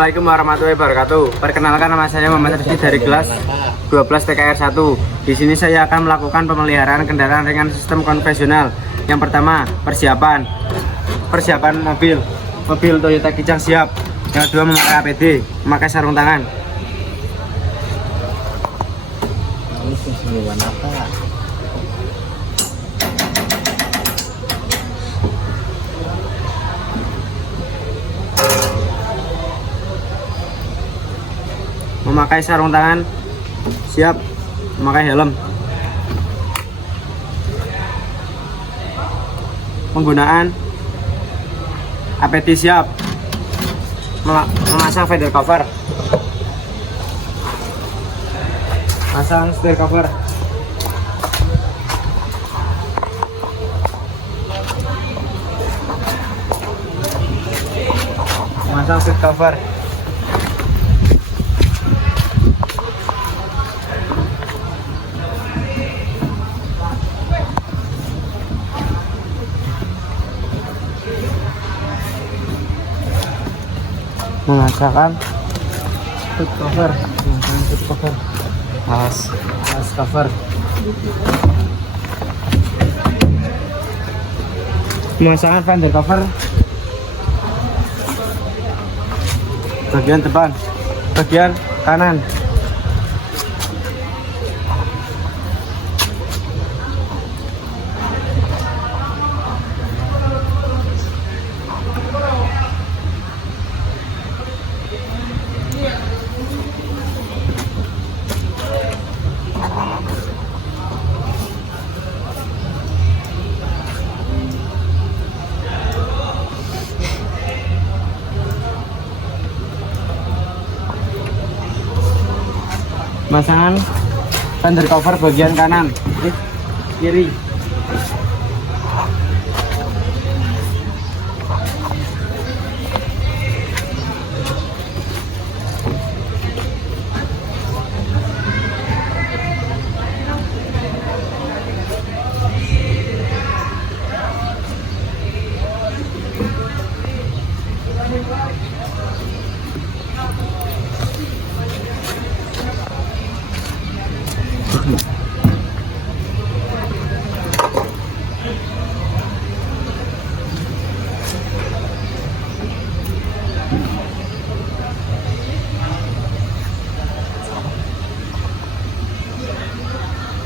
Assalamualaikum warahmatullahi wabarakatuh. Perkenalkan, nama saya Muhammad Rizky dari kelas 12 TKR 1. Di sini saya akan melakukan pemeliharaan kendaraan ringan sistem konvensional. Yang pertama, persiapan mobil Toyota Kijang siap. Yang kedua, memakai APD, memakai sarung tangan. Memakai sarung tangan siap, memakai helm. Penggunaan APD siap, memasang fender cover, pasang setir cover, memasang seat cover, memasangkan seat cover, as cover, memasangkan fender cover bagian depan, bagian kanan. Pemasangan fender cover bagian kanan, kiri.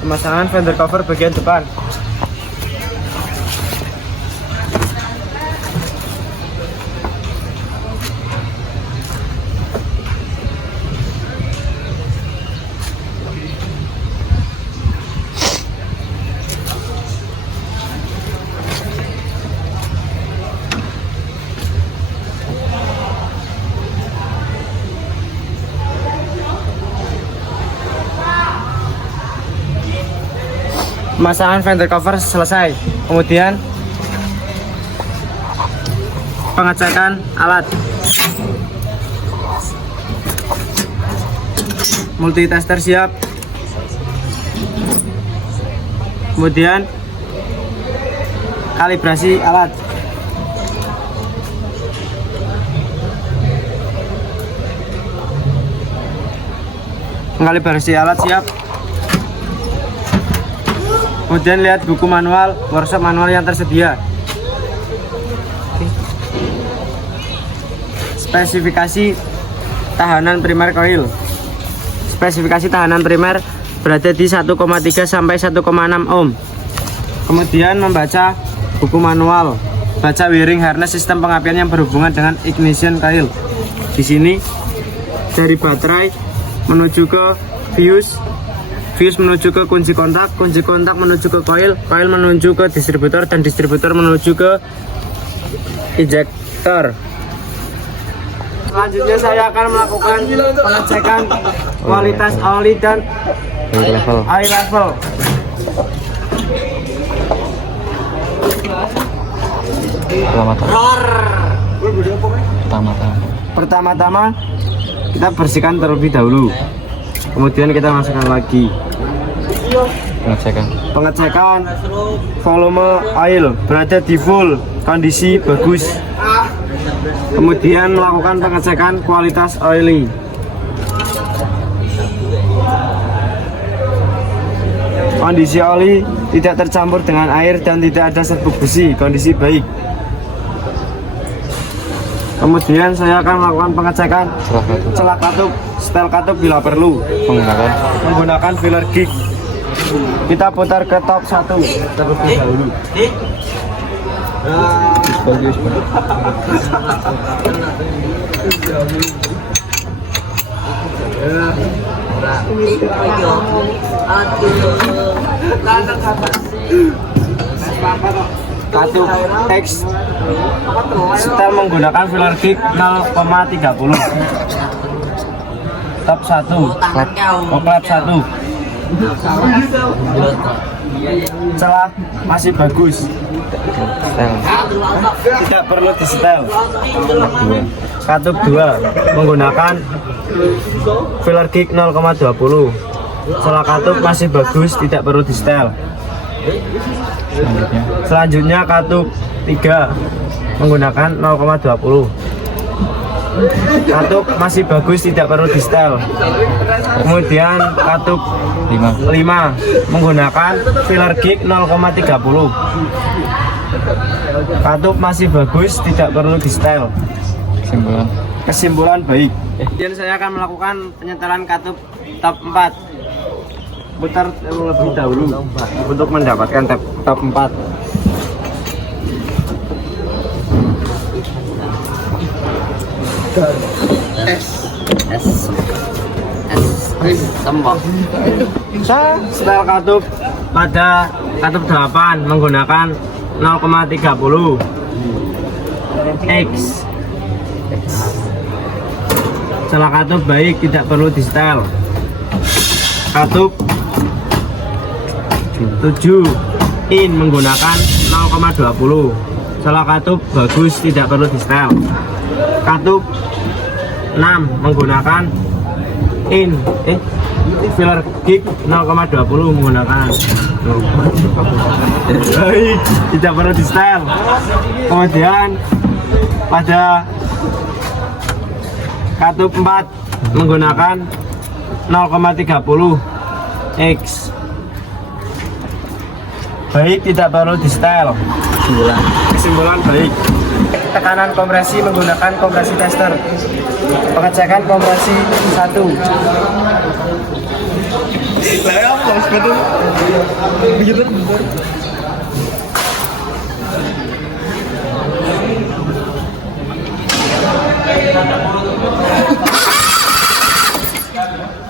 Pemasangan fender cover bagian depan. Pemasangan fender cover selesai. Kemudian pengecekan alat. Multitester siap. Kemudian kalibrasi alat. Kalibrasi alat siap. Kemudian lihat buku manual, workshop manual yang tersedia. Spesifikasi tahanan primer coil. Spesifikasi tahanan primer berada di 1,3 sampai 1,6 ohm. Kemudian membaca buku manual, baca wiring harness sistem pengapian yang berhubungan dengan ignition coil. Di sini dari baterai menuju ke fuse menuju ke kunci kontak menuju ke coil menuju ke distributor, dan distributor menuju ke injektor. Selanjutnya saya akan melakukan pengecekan kualitas oli dan air level. Pertama-tama kita bersihkan terlebih dahulu. Kemudian kita masukkan lagi. Pengecekan volume oil berada di full, kondisi bagus. Kemudian melakukan pengecekan kualitas oli. Kondisi oli tidak tercampur dengan air dan tidak ada serbuk besi, kondisi baik. Kemudian saya akan melakukan pengecekan celah katup, setel katup bila perlu menggunakan filler gig. Kita putar ke top 1 terlebih dahulu. Katup X setel menggunakan filler gig 0,30. Top 1 klep 1. Celah masih bagus, tidak perlu di setel. Katup 2 menggunakan filler gig 0,20. Celah katup masih bagus, tidak perlu di setel. Selanjutnya katup 3 menggunakan 0,20. Katup masih bagus, tidak perlu di setel. Kemudian katup 5 menggunakan filler gig 0,30. Katup masih bagus, tidak perlu di setel. Kesimpulan baik. Kemudian saya akan melakukan penyetelan katup top 4. Putar lebih dahulu untuk mendapatkan top 4. Tembok. Setel katup pada katup 8 menggunakan 0,30 X. Celah katup baik, tidak perlu di setel. Katup 7 in menggunakan 0,20. Celah katup bagus, tidak perlu di setel. Katup 6 menggunakan in filler gig 0,20 menggunakan baik, tidak perlu di setel. Kemudian pada katup 4 menggunakan 0,30 X. Baik, tidak perlu di setel. Kesimpulan baik. Tekanan kompresi menggunakan kompresi tester. Pengecekan kompresi 1.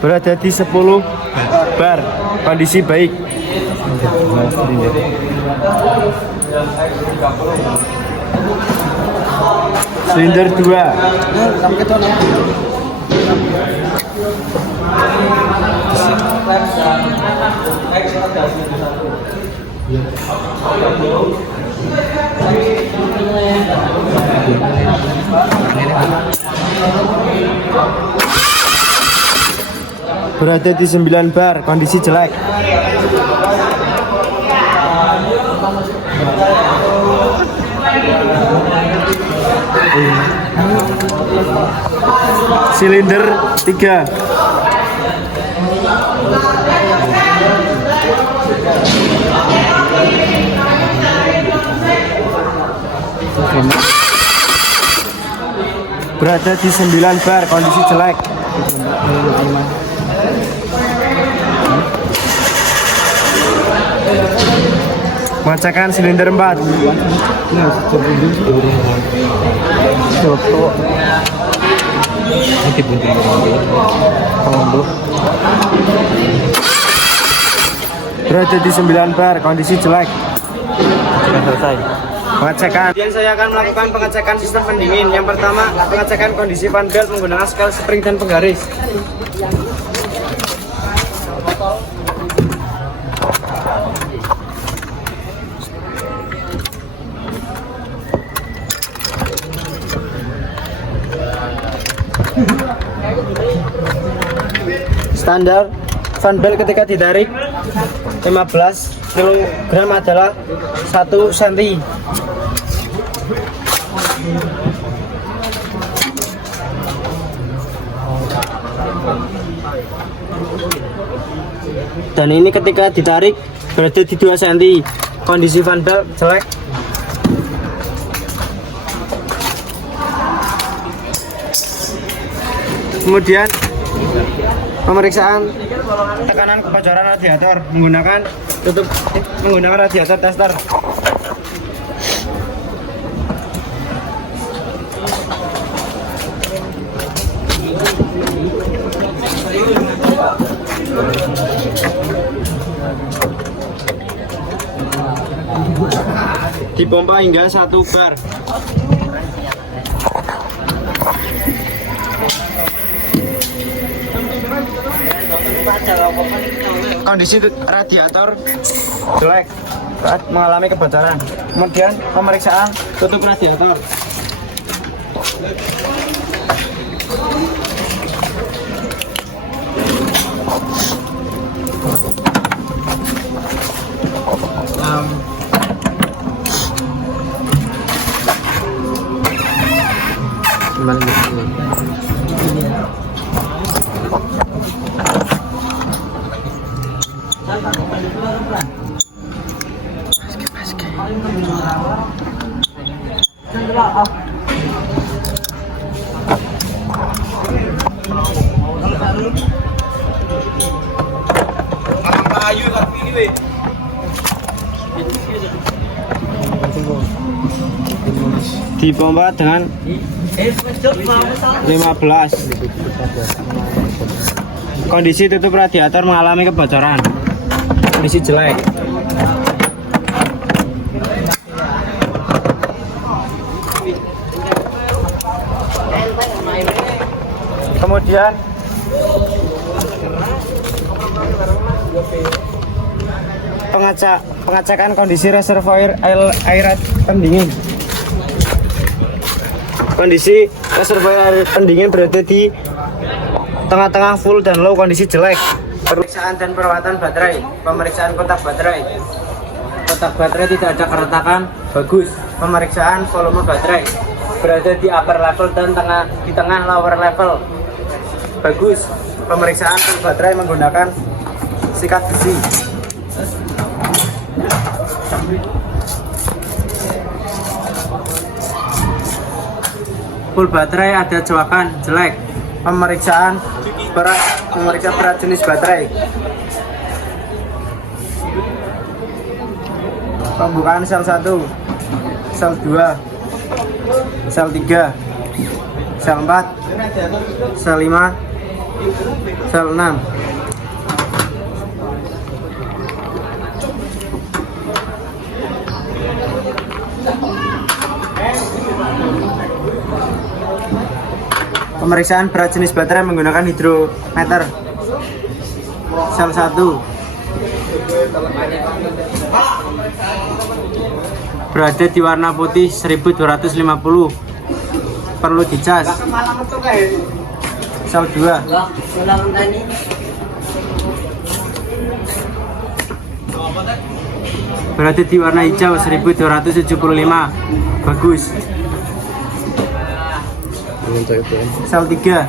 Berada di 10 bar, kondisi baik. Silinder 2. Berada di 9 bar, kondisi jelek. Silinder 3. Berada di 9 bar, kondisi jelek. Pengecekan silinder 4. Berada di 9 bar, kondisi jelek. Selesai. Pengecekan. Kemudian saya akan melakukan pengecekan sistem pendingin. Yang pertama, pengecekan kondisi fan belt menggunakan scale spring dan penggaris. Standar fan belt ketika ditarik 15 kg adalah 1 cm. dan ini ketika ditarik berada di 2 cm. Kondisi fan belt jelek. Kemudian pemeriksaan tekanan kebocoran radiator menggunakan radiator tester. Dipompa hingga 1 bar. Kondisi radiator jelek saat mengalami kebocoran. Kemudian pemeriksaan tutup radiator. Dipompa dengan 15. Kondisi tutup radiator mengalami kebocoran. Kondisi jelek. Kemudian pengecekan kondisi reservoir air pendingin. Kondisi reservoir air pendingin berada di tengah-tengah full dan low, kondisi jelek. Pemeriksaan dan perawatan baterai. Pemeriksaan kotak baterai. Kotak baterai tidak ada keretakan, bagus. Pemeriksaan volume baterai berada di upper level dan di tengah lower level, bagus. Pemeriksaan baterai menggunakan sikat besi. Full baterai ada jebakan, jelek. Pemeriksa berat jenis baterai. Pembukaan sel 1, sel 2, sel 3, sel 4, sel 5, sel 6. Pemeriksaan berat jenis baterai menggunakan hidrometer. Sel 1 berada di warna putih 1250, perlu dicas. Sel 2 berada di warna hijau 1275, bagus. Sel 3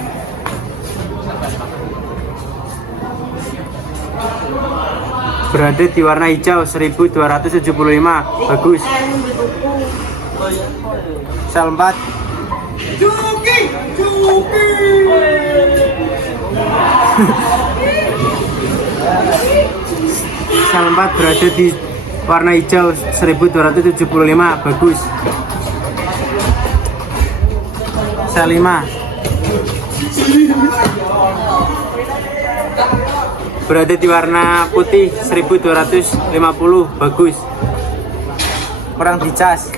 berada di warna hijau 1275, bagus. Sel 4 sel 4 berada di warna hijau 1275, bagus. Sel 5 berada di warna putih 1250, bagus. Kurang dicas.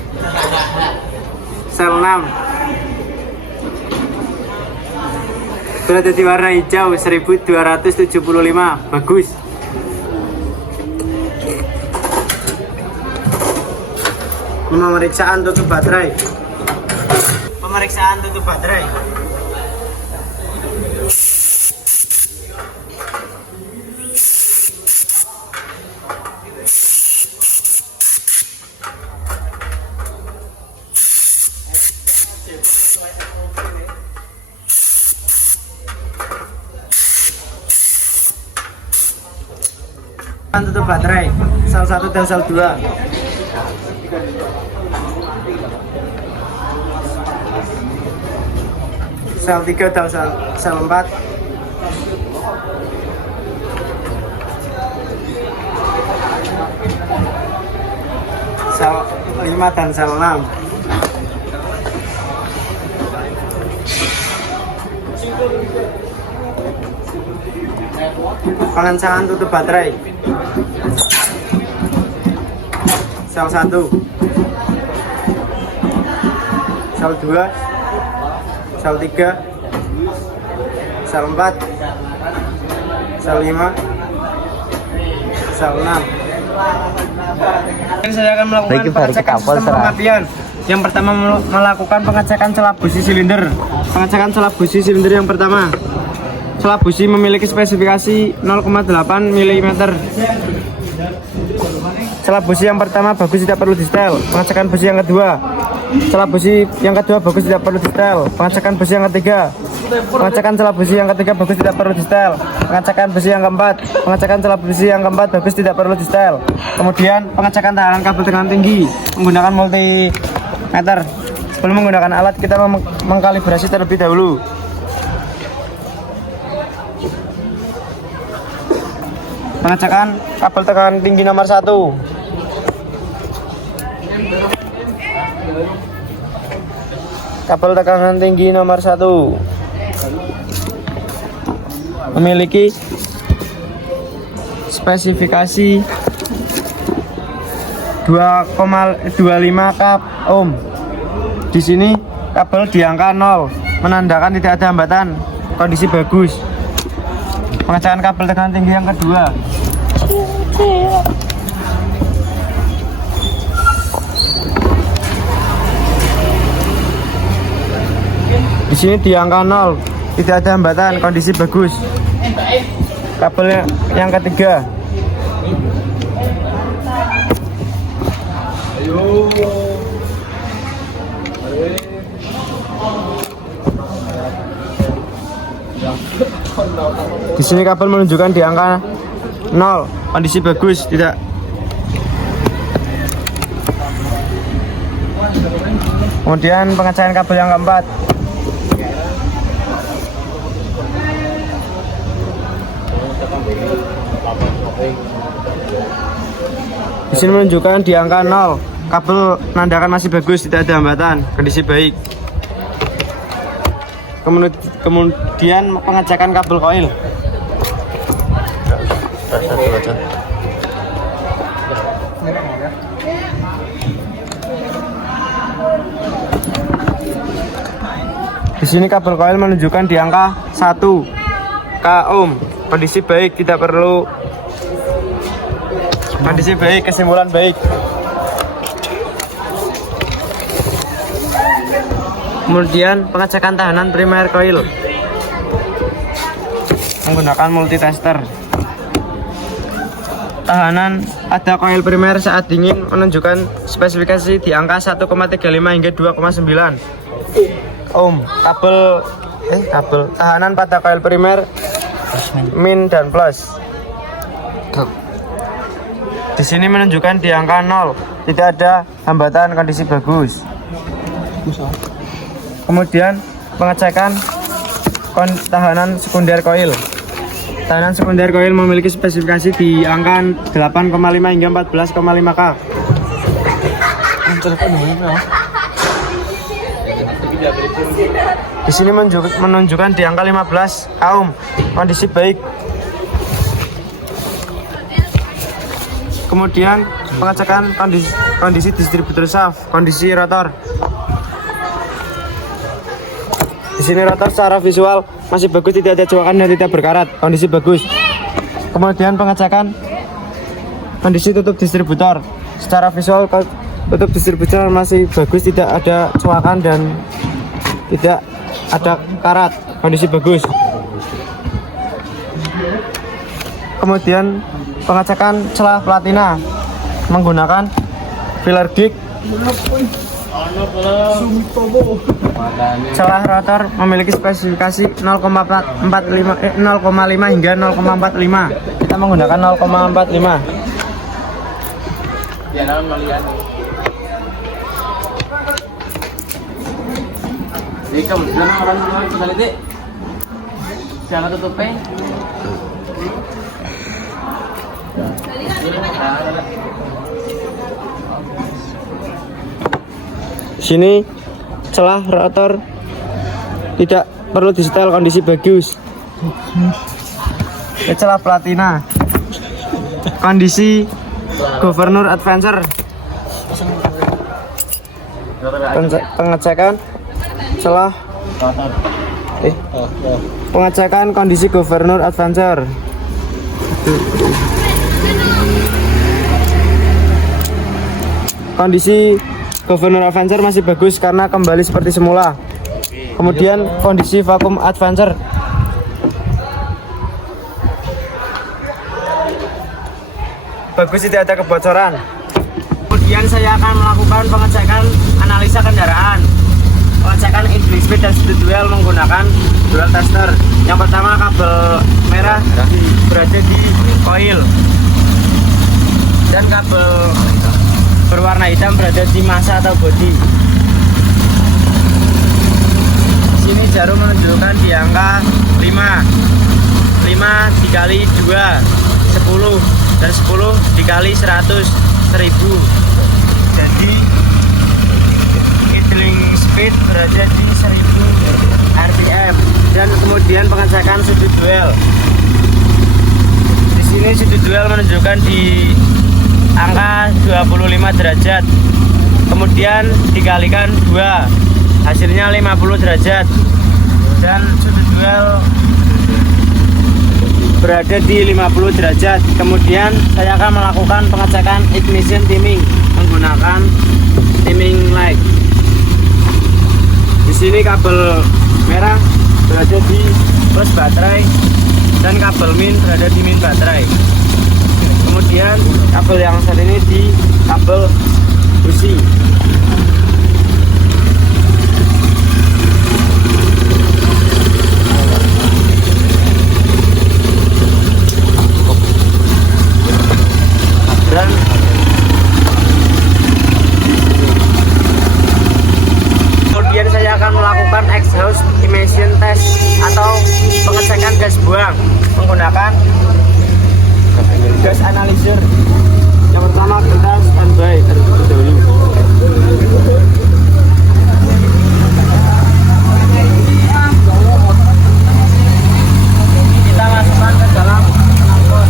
Sel 6 berada di warna hijau 1275, bagus. Pemeriksaan tutup baterai. Pemeriksaan tutup baterai. Tutup baterai sel 1 dan sel 2. Sel 3 dan sel 4. Sel 5 dan sel 6. Pengencangan tutup baterai sel 1, sel 2, sel 3, sel 4, sel 5, sel 6. Saya akan melakukan pengecekan sistem pengapian. Yang pertama melakukan pengecekan celah busi silinder. Pengecekan celah busi silinder yang pertama. Celah busi memiliki spesifikasi 0,8 mm. Celah busi yang pertama bagus, tidak perlu disetel. Pengecekan busi yang kedua. Celah busi yang kedua bagus, tidak perlu disetel. Pengecekan busi yang ketiga. Pengecekan celah busi yang ketiga bagus, tidak perlu disetel. Pengecekan busi yang keempat. Pengecekan celah busi yang keempat bagus, tidak perlu disetel. Kemudian pengecekan tahanan kabel tekanan tinggi menggunakan multimeter. Sebelum menggunakan alat, kita mengkalibrasi terlebih dahulu. Pengecekan kabel tekanan tinggi nomor 1. Kabel tekanan tinggi nomor 1 memiliki spesifikasi 2,25 ohm. Di sini kabel di angka 0, menandakan tidak ada hambatan, kondisi bagus. Pengecekan kabel tekanan tinggi yang kedua. Di sini di angka 0, tidak ada hambatan, kondisi bagus. Kabel yang ketiga. Di sini kabel menunjukkan di angka 0, kondisi bagus, tidak. Kemudian pengecekan kabel yang keempat. Di sini menunjukkan di angka 0, kabel menandakan masih bagus, tidak ada hambatan, kondisi baik. Kemudian pengecekan kabel koil. Di sini kabel koil menunjukkan di angka 1 ohm, kondisi baik, tidak perlu. Kondisi baik, kesimpulan baik. Kemudian pengecekan tahanan primer coil menggunakan multitester. Tahanan pada coil primer saat dingin menunjukkan spesifikasi di angka 1,35 hingga 2,9 ohm. Kabel tahanan pada coil primer min dan plus. Di sini menunjukkan di angka 0, tidak ada hambatan, kondisi bagus. Kemudian pengecekan tahanan sekunder coil. Tahanan sekunder coil memiliki spesifikasi di angka 8,5 hingga 14,5 K. Di sini menunjukkan di angka 15 ohm, kondisi baik. Kemudian pengecekan kondisi distributor shaft, kondisi rotor. Di sini rotor secara visual masih bagus, tidak ada coakan dan tidak berkarat, kondisi bagus. Kemudian pengecekan kondisi tutup distributor. Secara visual tutup distributor masih bagus, tidak ada coakan dan tidak ada karat, kondisi bagus. Kemudian pengecekan celah platina menggunakan filler gig. Celah rotor memiliki spesifikasi 0,5 hingga 0,45. Kita menggunakan 0,45. Ya dalam kalian. Jadi kemudian orang semua kita lihat. Jangan tutupin. Sini celah rotor tidak perlu disetel, kondisi bagus. Celah platina, kondisi Governor Adventure. Pengecekan celah pengecekan kondisi Governor Adventure. Kondisi Governor Adventure masih bagus karena kembali seperti semula. Kemudian kondisi vakum Adventure. Bagus, tidak ada kebocoran. Kemudian saya akan melakukan pengecekan analisa kendaraan. Pengecekan idling speed dan speed dual menggunakan dual tester. Yang pertama, kabel merah berada di coil dan kabel berwarna hitam berada di massa atau bodi. Sini jarum menunjukkan di angka 5 dikali 2 10 dan 10 dikali 100 1000. Jadi idling speed berada di 1000 rpm. Dan kemudian pengecekan sudut duel. Di sini sudut duel menunjukkan di angka 25 derajat. Kemudian dikalikan 2, hasilnya 50 derajat. Dan sudut duel berada di 50 derajat. Kemudian saya akan melakukan pengecekan ignition timing menggunakan timing light. Di sini kabel merah berada di plus baterai dan kabel min berada di min baterai. Kemudian kabel yang satu ini di kabel busi. Dan kemudian saya akan melakukan exhaust emission test atau pengecekan gas buang menggunakan gas analyzer. Yang pertama kita standby terlebih dahulu. Kita masukkan ke dalam knalpot.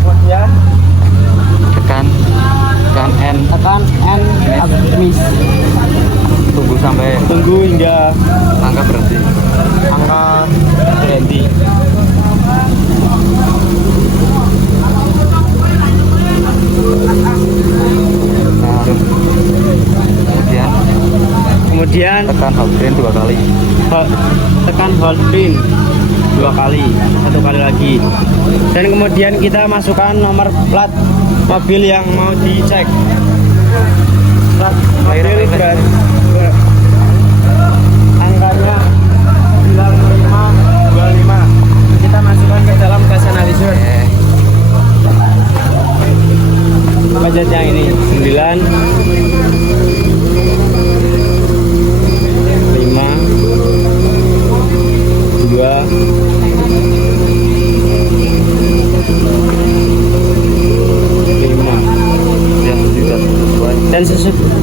Kemudian tekan N abmis. Tunggu hingga angka berhenti. Kemudian tekan hold pin 2 kali. Tekan hold pin 2 kali, 1 kali lagi. Dan kemudian kita masukkan nomor plat mobil yang mau dicek. Plat mobil angkanya 9525. Kita masukkan ke dalam gas analyzer. Pencet yang ini 9 5 2 dan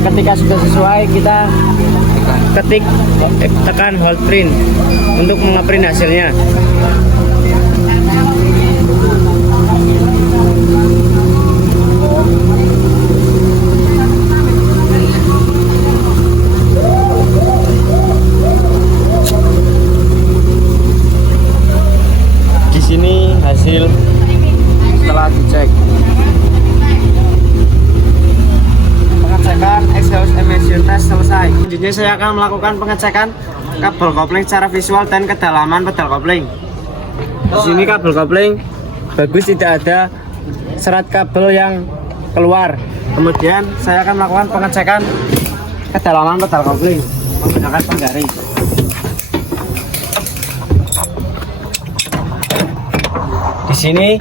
ketika sudah sesuai kita tekan hold print untuk mengeprint hasilnya. Di sini hasil setelah dicek. Pengecekan exhaust emission test selesai. Selanjutnya saya akan melakukan pengecekan kabel kopling secara visual dan kedalaman pedal kopling. Di sini kabel kopling bagus, tidak ada serat kabel yang keluar. Kemudian saya akan melakukan pengecekan kedalaman pedal kopling menggunakan penggaris. sini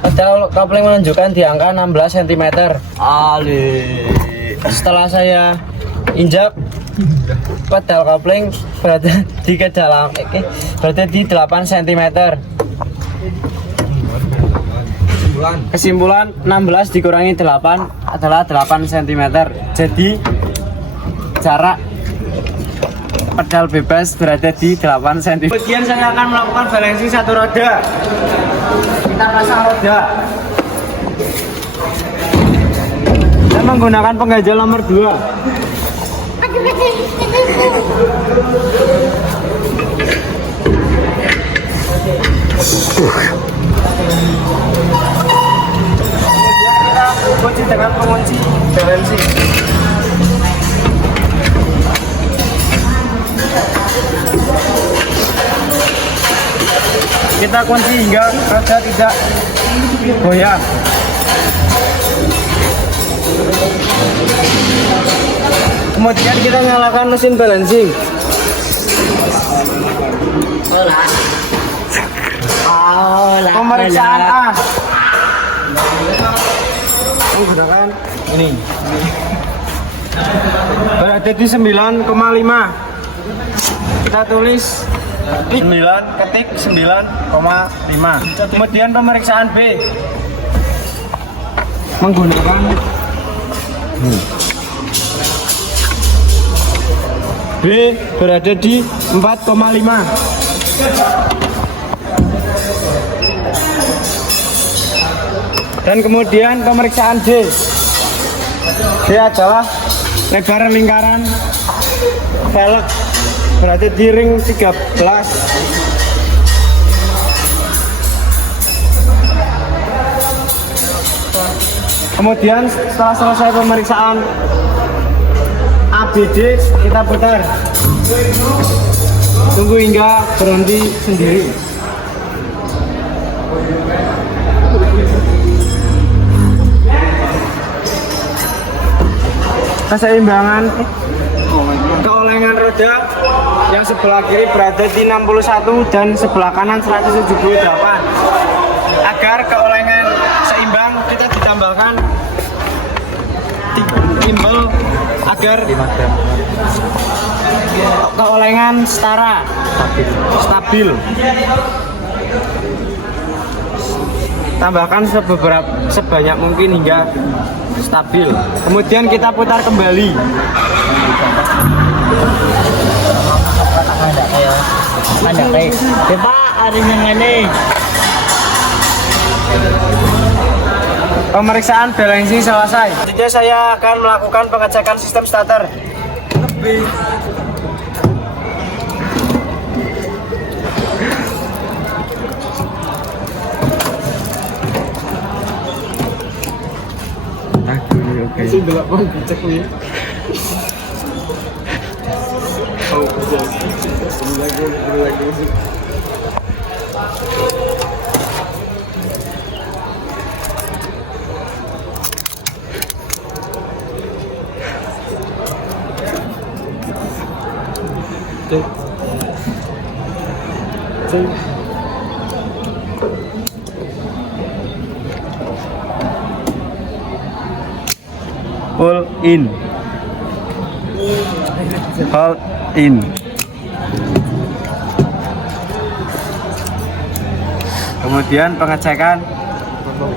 pedal kopling menunjukkan di angka 16 cm. Setelah saya injak pedal kopling berada di berada di 8 cm. Kesimpulan 16 dikurangi 8 adalah 8 cm. Jadi jarak pedal bebas berada di 8 cm. Kemudian saya akan melakukan balancing satu roda. Kita pasang roda. Saya menggunakan pengganjal nomor 2. Kunci dengan pengunci balancing. Kita kunci hingga roda tidak goyang. Kemudian kita nyalakan mesin balancing. Pemeriksaan A. Menggunakan ini. Berada di 9,5. Kita tulis 9, ketik 9,5. Kemudian pemeriksaan B menggunakan B berada di 4,5. Dan kemudian pemeriksaan D. D adalah lebar lingkaran velg berarti di ring 13. Kemudian setelah selesai pemeriksaan ABD, kita putar. Tunggu hingga berhenti sendiri. Keseimbangan keolengan roda yang sebelah kiri berada di 61 dan sebelah kanan 178. Agar keolengan seimbang, kita ditambahkan timbal agar keolengan setara, stabil. Tambahkan sebanyak mungkin hingga stabil. Kemudian kita putar kembali. Pemeriksaan balancing selesai. Selanjutnya saya akan melakukan pengecekan sistem starter. Itu delapan cek nih. Pull in, hold in. Kemudian pengecekan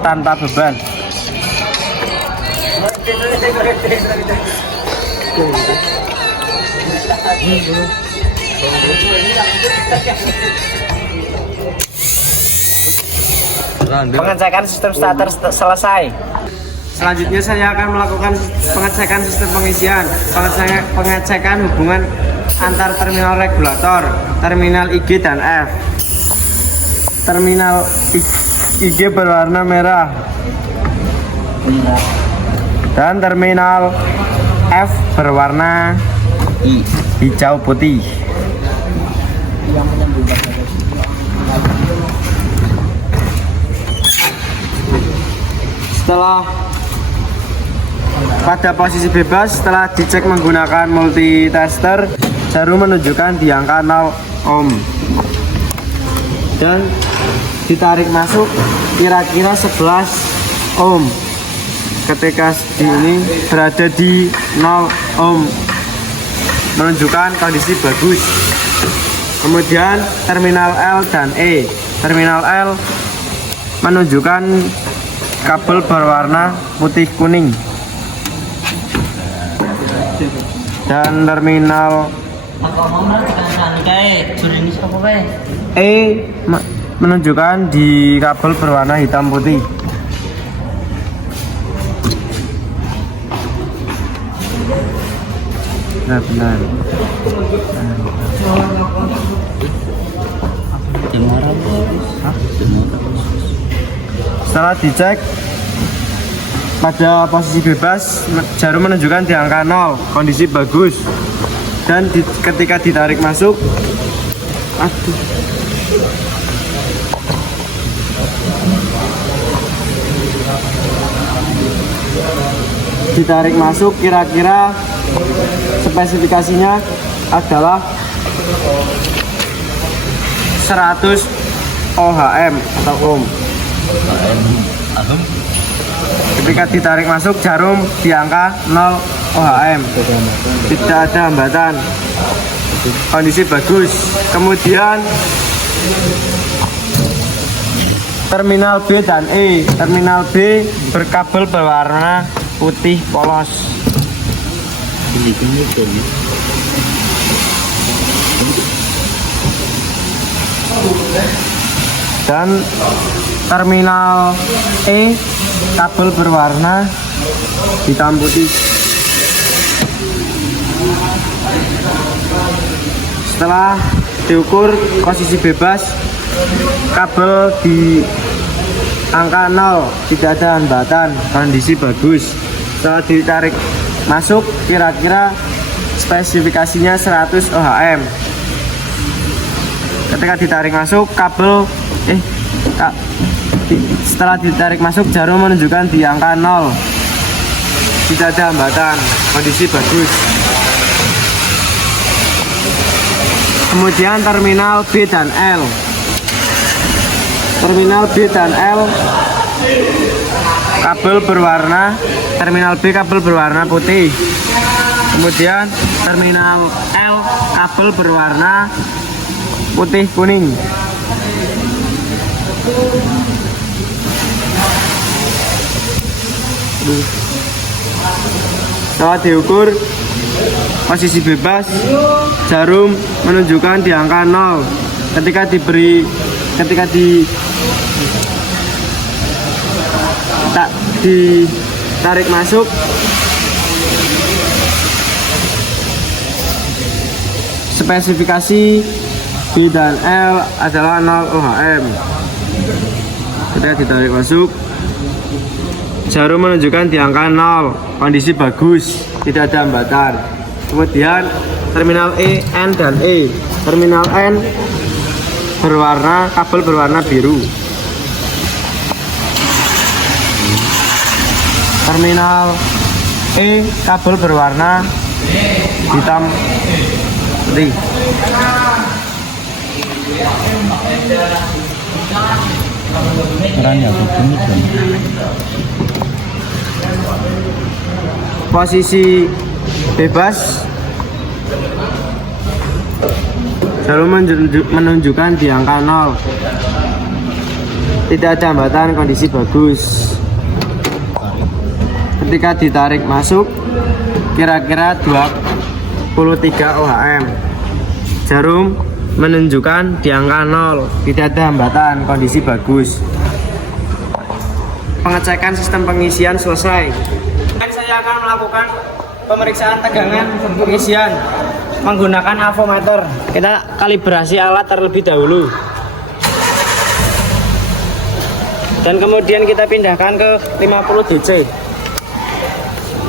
tanpa beban. Pengecekan sistem starter selesai. Selanjutnya saya akan melakukan pengecekan sistem pengisian, pengecekan hubungan antar terminal regulator, terminal IG dan F. Terminal IG berwarna merah dan terminal F berwarna hijau putih. Setelah pada posisi bebas, setelah dicek menggunakan multitester, jarum menunjukkan di angka 0 ohm. dan ditarik masuk kira-kira 11 ohm. Ketika ini berada di 0 ohm, menunjukkan kondisi bagus. Kemudian terminal L dan E. Terminal L menunjukkan kabel berwarna putih kuning, dan terminal E menunjukkan di kabel berwarna hitam putih. Benar. Setelah dicek pada posisi bebas, jarum menunjukkan di angka 0, kondisi bagus. Dan ketika ditarik masuk, ditarik masuk kira-kira spesifikasinya adalah 100 ohm atau ohm. Ketika ditarik masuk, jarum di angka 0 ohm, tidak ada hambatan, kondisi bagus. Kemudian terminal B dan E. Terminal B berkabel berwarna putih polos. Dan terminal E kabel berwarna hitam putih. Setelah diukur posisi bebas, kabel di angka 0, tidak ada hambatan, kondisi bagus. Setelah ditarik masuk, kira-kira spesifikasinya 100 ohm. Ketika ditarik masuk, setelah ditarik masuk, jarum menunjukkan di angka 0, tidak ada hambatan, kondisi bagus. Kemudian terminal B dan L. Terminal B dan L terminal B kabel berwarna putih. Kemudian terminal L kabel berwarna putih kuning. Setelah diukur posisi bebas, jarum menunjukkan di angka 0. Ketika ditarik masuk, spesifikasi B dan L adalah 0 ohm. Ketika ditarik masuk, jarum menunjukkan di angka 0, kondisi bagus, tidak ada hambatan. Kemudian terminal E, N dan E. Terminal N kabel berwarna biru. Terminal E kabel berwarna hitam putih. Posisi bebas, jarum menunjukkan di angka 0, tidak ada hambatan, kondisi bagus. Ketika ditarik masuk, kira-kira 23 ohm, jarum menunjukkan di angka 0, tidak ada hambatan, kondisi bagus. Pengecekan sistem pengisian selesai. Saya akan melakukan pemeriksaan tegangan pengisian menggunakan avometer. Kita kalibrasi alat terlebih dahulu, dan kemudian kita pindahkan ke 50 DC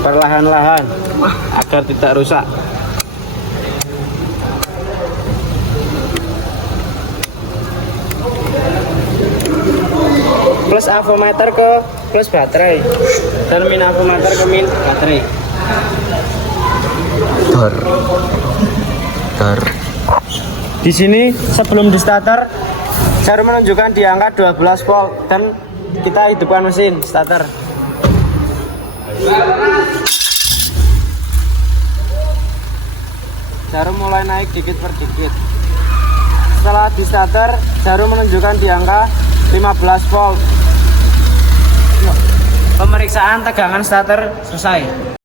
perlahan-lahan agar tidak rusak. Plus avometer ke plus baterai, dan min avometer ke min baterai. Di sini sebelum di starter Jarum menunjukkan di angka 12 volt dan kita hidupkan mesin starter. Jarum mulai naik dikit per dikit. Setelah di starter, jarum menunjukkan di angka 15 volt. Pemeriksaan tegangan starter selesai.